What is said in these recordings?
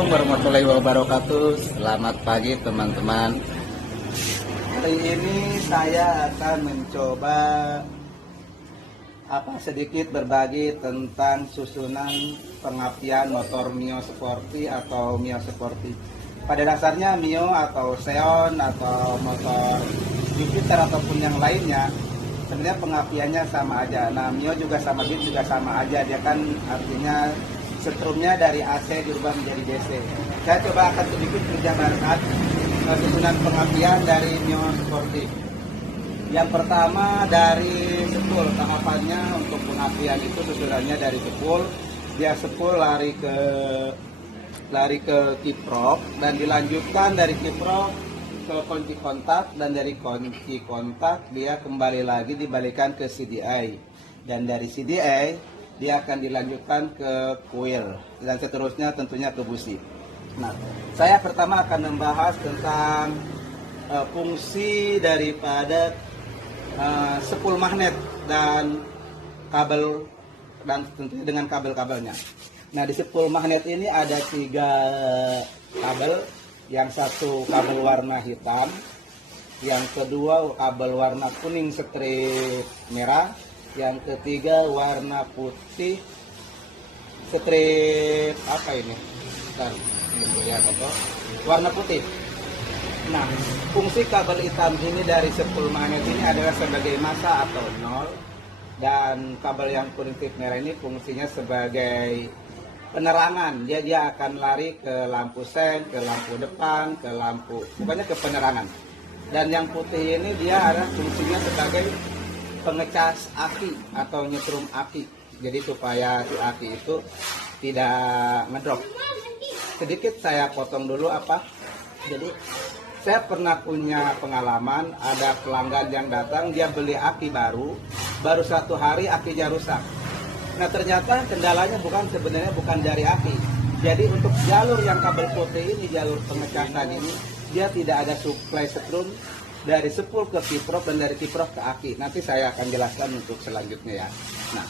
Assalamualaikum warahmatullahi wabarakatuh. Selamat pagi teman-teman. Hari ini saya akan mencoba sedikit berbagi tentang susunan pengapian motor Mio Sporty atau Mio Sporty. Pada dasarnya Mio atau Xeon atau motor Jupiter ataupun yang lainnya sebenarnya pengapiannya sama aja. Nah, Mio juga sama, Jeep juga sama aja. Dia kan artinya setrumnya dari AC dirubah menjadi DC. Saya coba akan sedikit menjabarkan susunan pengapian dari Mio Sporty. Yang pertama dari sepul, tahapannya untuk pengapian itu susunannya dari sepul. Dia sepul lari ke kiprok dan dilanjutkan dari kiprok ke kunci kontak, dan dari kunci kontak dia kembali lagi dibalikan ke CDI, dan dari CDI dia akan dilanjutkan ke coil dan seterusnya tentunya ke busi. Nah, saya pertama akan membahas tentang fungsi daripada sepul magnet dan kabel, dan tentunya dengan kabel-kabelnya. Nah, di sepul magnet ini ada 3 kabel. Yang satu kabel warna hitam, yang kedua kabel warna kuning strip merah, yang ketiga warna putih strip warna putih. Nah, fungsi kabel hitam ini dari sepul magnet ini adalah sebagai massa atau nol, dan kabel yang kuning strip merah ini fungsinya sebagai penerangan. Dia akan lari ke lampu sen, ke lampu depan, ke lampu, bukannya ke penerangan. Dan yang putih ini dia ada fungsinya sebagai pengecas aki atau nyetrum aki. Jadi supaya si aki itu tidak ngedrop. Sedikit saya potong dulu Jadi saya pernah punya pengalaman, ada pelanggan yang datang, dia beli aki baru 1 hari akinya rusak. Nah, ternyata kendalanya sebenarnya bukan dari aki. Jadi untuk jalur yang kabel putih ini, jalur pengecasan ini, dia tidak ada suplai setrum dari sepul ke kiprok dan dari kiprok ke aki. Nanti saya akan jelaskan untuk selanjutnya ya. Nah,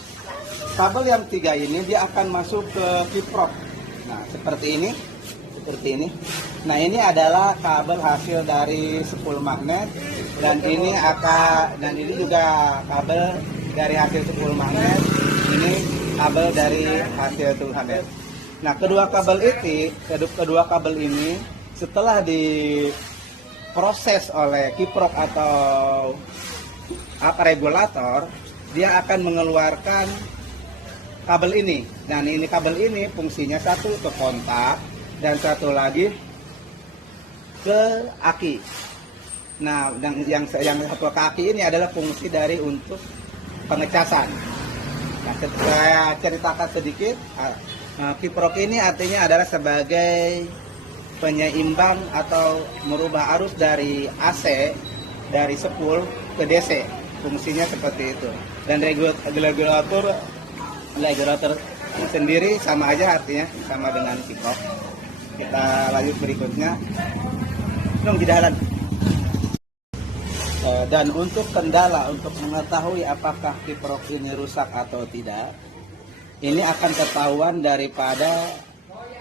kabel yang 3 ini dia akan masuk ke kiprok. Nah, seperti ini. Nah, ini adalah kabel hasil dari sepul magnet, dan ini juga kabel dari hasil sepul magnet. Ini kabel dari hasil magnet. Nah, kedua kabel ini setelah diproses oleh kiprok atau regulator, dia akan mengeluarkan kabel ini. Dan ini kabel ini fungsinya satu ke kontak dan satu lagi ke aki. Nah, yang satu ke aki ini adalah fungsi dari untuk pengecasan. Nah, saya ceritakan sedikit. Kiprok ini artinya adalah sebagai penyeimbang atau merubah arus dari AC, dari sepul ke DC. Fungsinya seperti itu. Dan regulator sendiri sama aja, artinya sama dengan kiprok. Kita lanjut berikutnya. Di dalam. Dan untuk kendala untuk mengetahui apakah kiprok ini rusak atau tidak, ini akan ketahuan daripada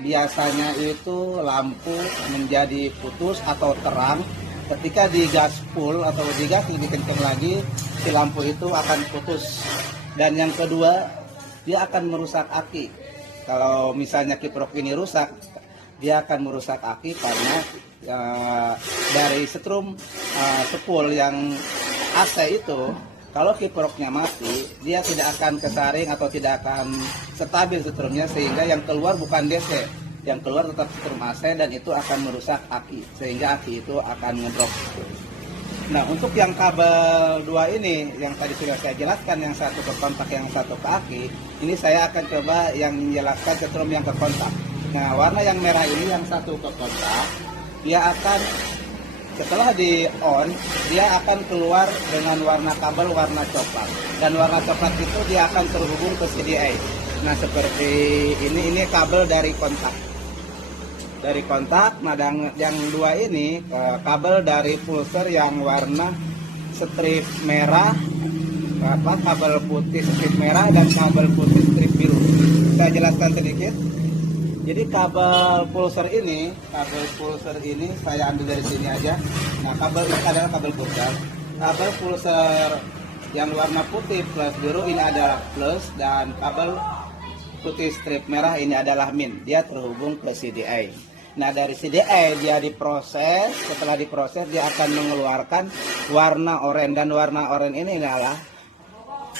biasanya itu lampu menjadi putus atau terang. Ketika digas full atau digas lebih kencang lagi, si lampu itu akan putus. Dan yang kedua, dia akan merusak aki. Kalau misalnya kiprok ini rusak, dia akan merusak aki karena dari setrum sepul yang AC itu, kalau kiproknya mati, dia tidak akan kesaring atau tidak akan stabil setrumnya, sehingga yang keluar bukan DC, yang keluar tetap setrum AC, dan itu akan merusak aki, sehingga aki itu akan ngedrop. Nah, untuk yang kabel 2 ini yang tadi sudah saya jelaskan, yang satu ke kontak, yang satu ke aki, ini saya akan coba yang menjelaskan setrum yang ke kontak. Nah, warna yang merah ini yang satu ke kontak, dia akan setelah di on, dia akan keluar dengan warna kabel warna coklat, dan warna coklat itu dia akan terhubung ke CDI. Nah, seperti ini kabel dari kontak. Nah, yang 2 ini kabel dari pulser yang warna strip merah, kabel putih strip merah dan kabel putih strip biru. Saya jelaskan sedikit. Jadi kabel pulser ini saya ambil dari sini aja. Nah, kabel ini adalah kabel pulser. Kabel pulser yang warna putih plus biru ini adalah plus, dan kabel putih strip merah ini adalah min. Dia terhubung ke CDI. Nah, dari CDI dia diproses. Setelah diproses dia akan mengeluarkan warna oranye, dan warna oranye ini adalah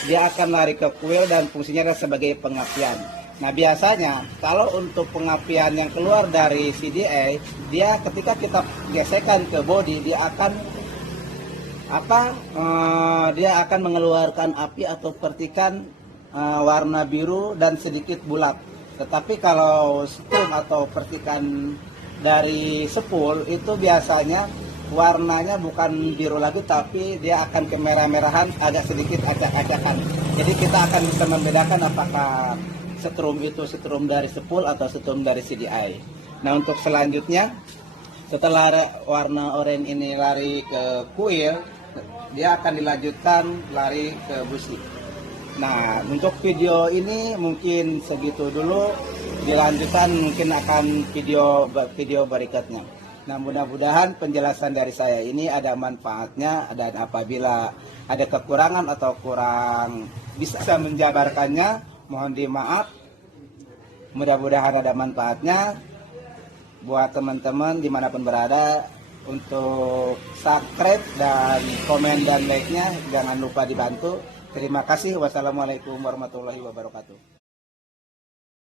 dia akan lari ke kuil dan fungsinya adalah sebagai pengapian. Nah, biasanya kalau untuk pengapian yang keluar dari CDI, dia ketika kita gesekkan ke bodi, dia akan dia akan mengeluarkan api atau percikan warna biru dan sedikit bulat. Tetapi kalau strum atau percikan dari sepul itu biasanya warnanya bukan biru lagi, tapi dia akan kemerah-merahan, agak sedikit acak-acakan. Jadi kita akan bisa membedakan apakah setrum itu setrum dari sepul atau setrum dari CDI. Nah, untuk selanjutnya, setelah warna oranye ini lari ke kuil, dia akan dilanjutkan lari ke busi. Nah, untuk video ini mungkin segitu dulu. Dilanjutkan mungkin akan video berikutnya. Nah, mudah-mudahan penjelasan dari saya ini ada manfaatnya, dan apabila ada kekurangan atau kurang bisa menjabarkannya, mohon dimaaf. Mudah-mudahan ada manfaatnya buat teman-teman dimanapun berada. Untuk subscribe dan komen dan like-nya jangan lupa dibantu. Terima kasih. Wassalamualaikum warahmatullahi wabarakatuh.